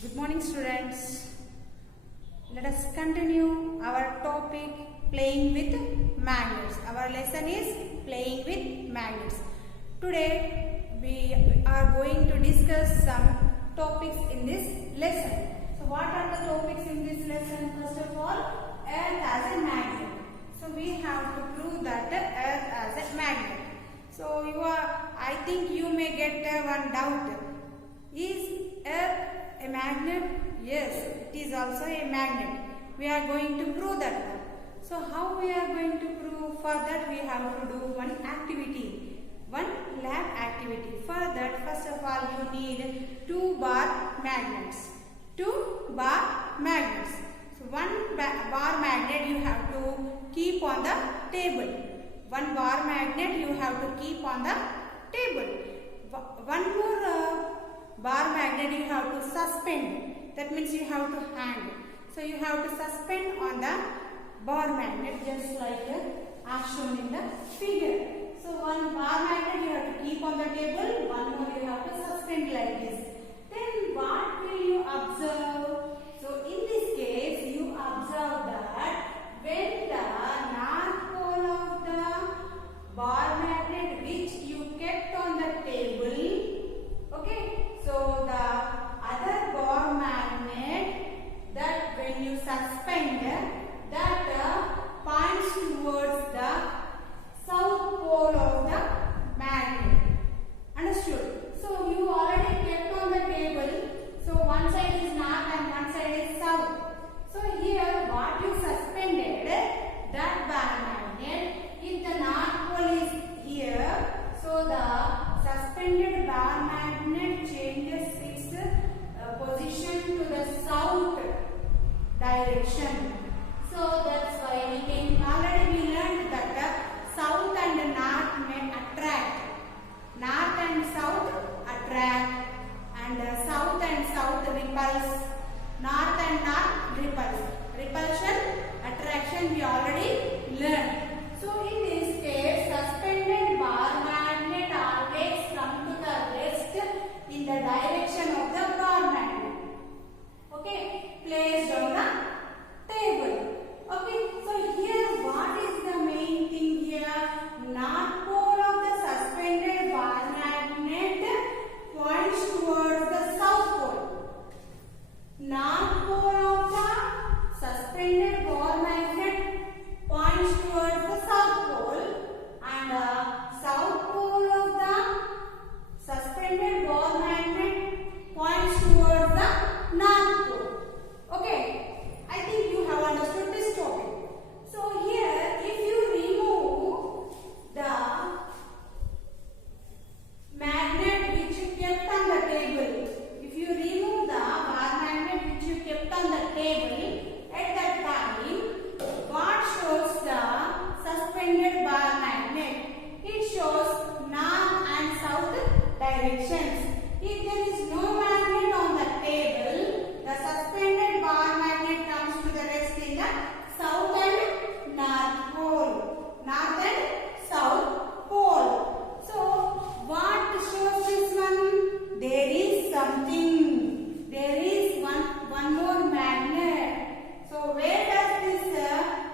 Good morning, students. Let us continue our topic playing with magnets. Our lesson is playing with magnets. Today we are going to discuss some topics in this lesson. So what are the topics in this lesson? First of all, Earth as a magnet. So we have to prove that Earth as a magnet. So I think you may get one doubt. Is Earth a magnet? Yes, it is also a magnet. We are going to prove that one. So how we are going to prove? For that we have to do one activity, one lab activity. For that, first of all, you need 2 bar magnets. 2 bar magnets. So one bar magnet you have to keep on the table. 1 bar magnet you have to keep on the table. One more bar magnet you have to suspend. That means you have to hang. So you have to suspend on the bar magnet just like as shown in the figure. So 1 bar magnet you have to keep on the table. One more you have to suspend like this. Then what will you observe? So in this case you observe that when the north pole of the bar magnet which you kept on the table, okay, so the other bar magnet that when you suspend that points towards the south pole of the magnet. Understood? So you already kept on the table. So one side is north and one side is south. So here what you suspended, that bar magnet, if the north pole is here, so the suspended bar magnet changes its position to the south direction. So that's why we learned that south and north may attract. North and south attract and south and south repulse. North and north repulse. Repulsion, attraction we already learned. So in this case, suspended bar magnet always come to the rest in the direction of the bar magnet. Okay, placed on the table. Okay, so here what is the main thing here? North pole of the suspended bar magnet points towards the south pole. North pole of the suspended bar magnet points towards the south pole and south pole of the suspended bar magnet points towards the north pole. Okay, I think you have understood this topic. So here if you remove the magnet which you kept on the table, if you remove the bar magnet which you kept on the table, at that time what shows the suspended bar magnet? It shows north and south directions. If there is no magnet on the table, the suspended bar magnet comes to the rest in the south and north pole. North and south pole. So what shows this one? There is something. There is one more magnet. So where does this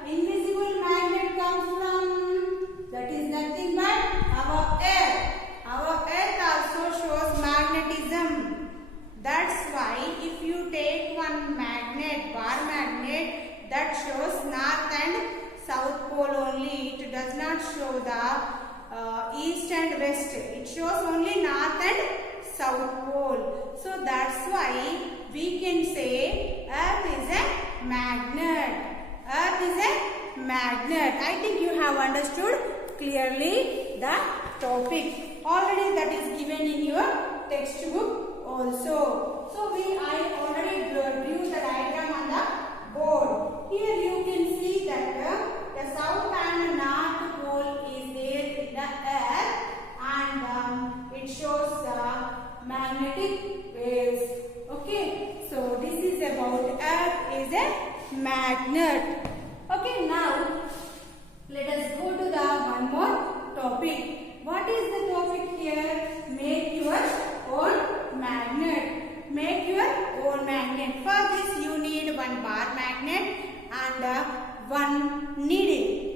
invisible magnet come from? That is nothing but our Earth. Our Earth also shows magnetism. That's why if you take one magnet, bar magnet, that shows north and south pole only. It does not show the east and west. It shows only north and south pole. So that's why we can say Earth is a magnet. Earth is a magnet. I think you have understood clearly the topic. Already that is given in your textbook also. So I already drew the diagram on the board. Here you can see that the south and north pole is there in the Earth and it shows the magnetic waves. Okay, so this is about Earth is a magnet. Okay, now let us go to the one more topic. What is the topic here? Make your own magnet. Make your own magnet. magnet. For this you need one bar magnet and one needle.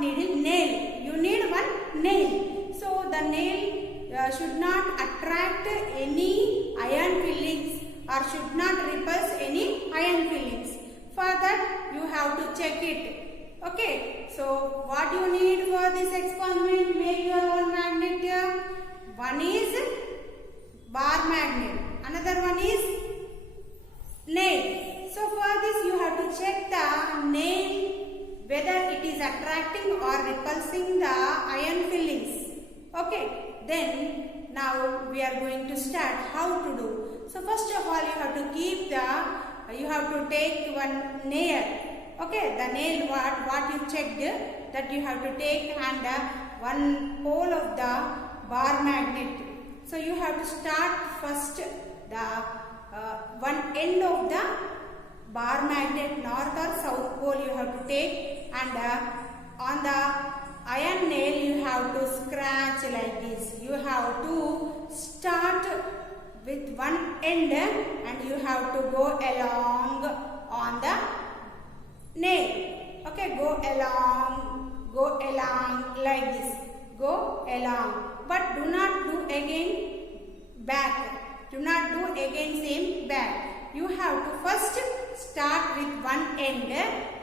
Nail. You need one nail. So the nail should not attract any iron fillings or should not repulse any iron fillings. For that you have to check it. Okay. So what you need for this experiment? Make your own magnet here. One is bar magnet. Another one is nail. So for this you have to check the nail whether it is attracting or repulsing the iron fillings. Okay, then now we are going to start how to do. So first of all you have to take one nail. Okay, the nail what you checked that you have to take and one pole of the bar magnet. So you have to start first the one end of the bar magnet, north or south pole you have to take, and on the iron nail you have to scratch like this. You have to start with one end and you have to go along on the nail. Okay, go along like this. Go along, but do not do again back. Do not do again same back. You have to first start with one end.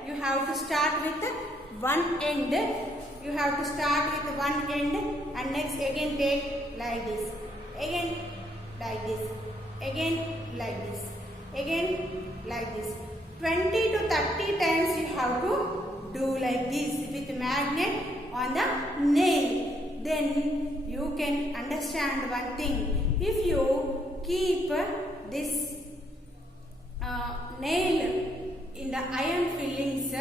You have to start with one end. You have to start with one end and next again take like this. Again like this. Again like this. Again like this. 20 to 30 times you have to do like this with magnet on the nail. Then you can understand one thing. If you keep this nail in the iron fillings,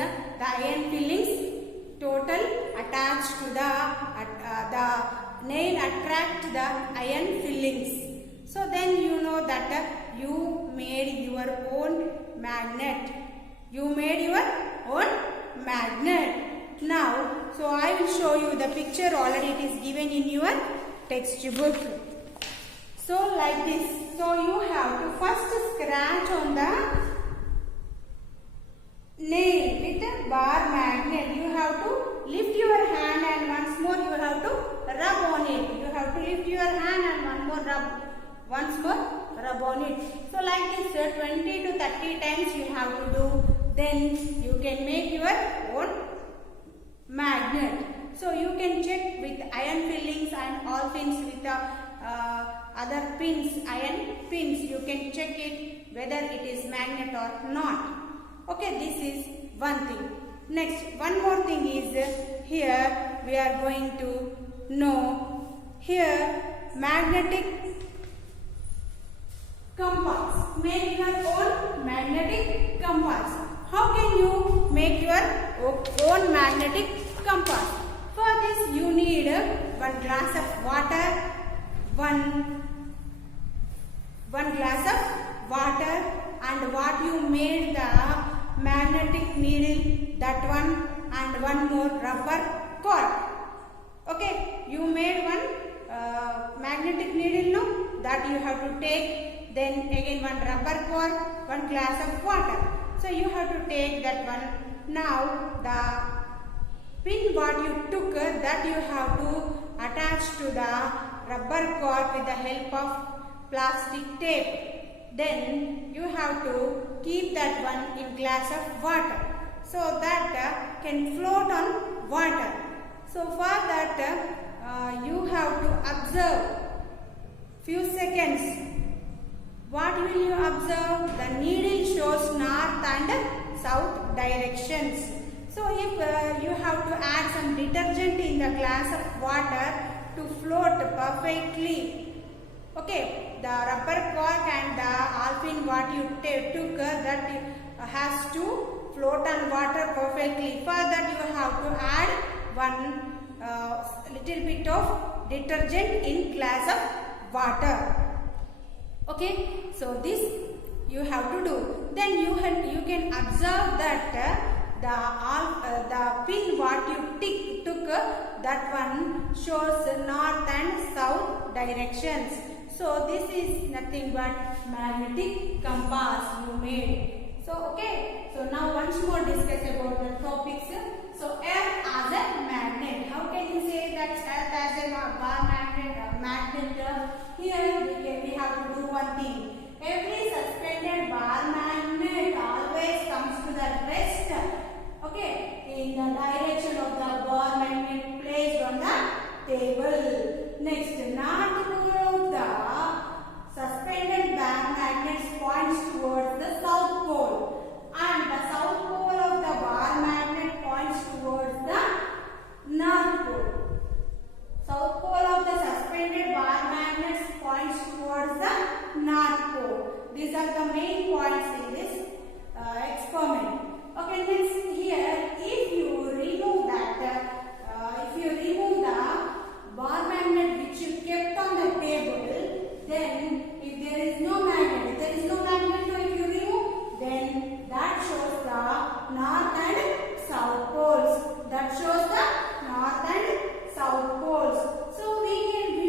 total attached to the nail attract the iron fillings. So then you know that you made your own magnet. You made your own magnet. Now, so I will show you the picture. Already it is given in your textbook. So like this. So you have to first scratch on the nail with a bar magnet. You have to lift your hand and once more you have to rub on it. You have to lift your hand and once more rub on it. So like this 20 to 30 times you have to do. Then you can make your own magnet. So you can check with iron fillings and all pins with the other pins, iron pins. You can check it whether it is magnet or not. Okay, this is one thing. Next, one more thing is here we are going to know here magnetic compass. Make your own magnetic compass. How can you make your own magnetic compass? For this you need one glass of water, one glass of water, and what you made the magnetic needle, that one, and one more rubber cord. Okay, you made one magnetic needle, no? That you have to take. Then again one rubber cord, one glass of water. So you have to take that one. Now the pin what you took, that you have to attach to the rubber cord with the help of plastic tape. Then you have to keep that one in glass of water so that can float on water. So for that you have to observe few seconds. What will you observe? The needle shows north and south directions. So if you have to add some detergent in the glass of water to float perfectly. Okay, the rubber cork and the alpine what you took that has to float on water perfectly. For that you have to add one little bit of detergent in glass of water. Okay, so this you have to do. Then you can observe that the pin what you took that one shows north and south directions. So this is nothing but magnetic compass you made. So okay, so now once more discuss about the topics. So Earth as a magnet. How can you say that Earth as a bar magnet? Here we have to do one thing. Every suspended bar magnet always comes to the rest. Okay, in the direction of the bar magnet placed on the table. Next, north pole of the suspended bar magnets points towards the south pole, and the south pole of the bar magnet points towards the north pole. South pole of the suspended bar magnets points towards the north pole. These are the main points in this experiment. Okay, next here, if you remove the bar magnet which you kept on the table, then if there is no magnet, so if you remove, then that shows the north and south poles. That shows the north and south poles. So we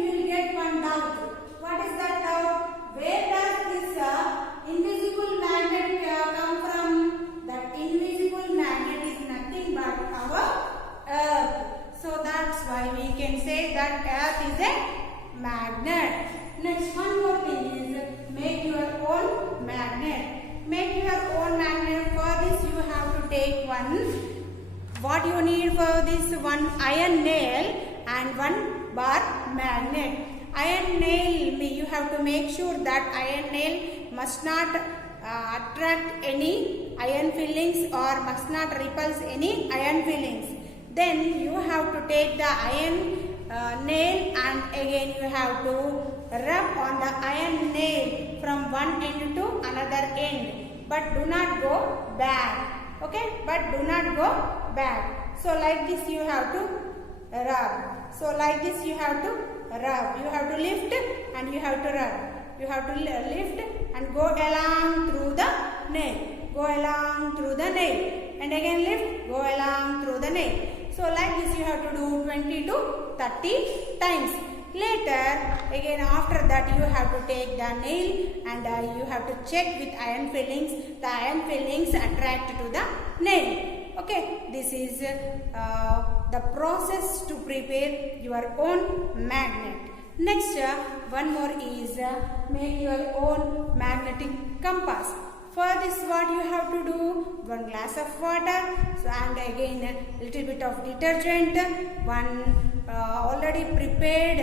will get one doubt. What is that doubt? Where does this invisible magnet come from? That invisible magnet is nothing but our Earth. So that's why we can say that Earth is a magnet. Next, one more thing is make your own magnet. Make your own magnet. For this you have to take what you need for this, one iron nail and one bar magnet. Iron nail, you have to make sure that iron nail must not attract any iron fillings or must not repulse any iron fillings. Then you have to take the iron nail and again you have to rub on the iron nail from one end to another end, but do not go back. Okay, but do not go back. So like this you have to rub. So like this you have to rub. You have to lift and you have to rub. You have to lift and go along through the nail. Go along through the nail. And again lift, go along through the nail. So like this you have to do 20 to 30 times. Later, again after that you have to take the nail and you have to check with iron fillings. The iron fillings attract to the nail. Okay, this is the process to prepare your own magnet. Next, one more is make your own magnetic compass. For this what you have to do, one glass of water, so and again a little bit of detergent, one already prepared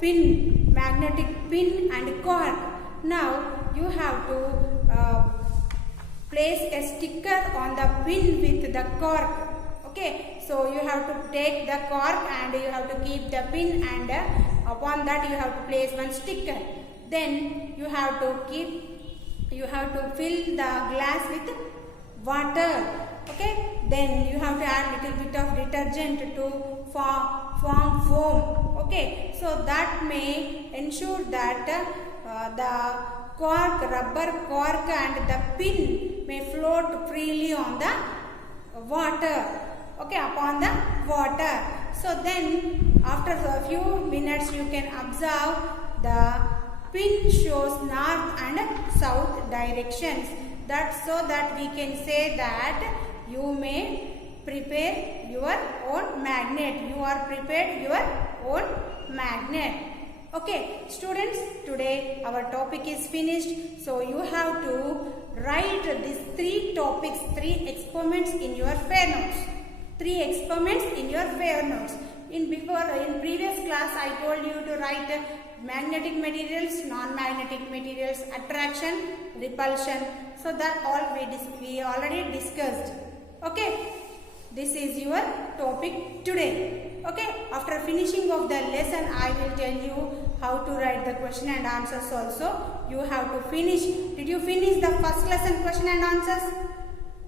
pin, magnetic pin and cork. Now you have to place a sticker on the pin with the cork. Okay, so you have to take the cork and you have to keep the pin and upon that you have to place one sticker. Then you have to fill the glass with water. Okay, then you have to add little bit of detergent to form foam. Okay, so that may ensure that the cork, rubber cork and the pin may float freely on the water. Okay, upon the water. So then after a few minutes you can observe the pin shows north and south directions. That's so that we can say that you may prepare your own magnet. You are prepared your own magnet. Okay, students, today our topic is finished. So you have to write these 3 topics, 3 experiments in your fair notes. 3 experiments in your fair notes. In previous class I told you to write magnetic materials, non-magnetic materials, attraction, repulsion. So that all we already discussed. Okay, this is your topic today. Okay, after finishing of the lesson I will tell you how to write the question and answers also. You have to finish. Did you finish the first lesson question and answers?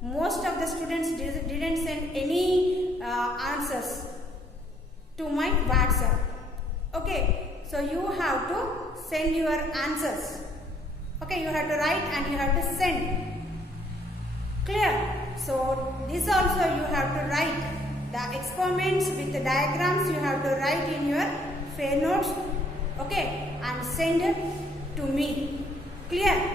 Most of the students didn't send any answers to my WhatsApp. Okay, so you have to send your answers. Okay, you have to write and you have to send. Clear? So this also you have to write. The experiments with the diagrams you have to write in your fair notes. okay, and send to me. Clear?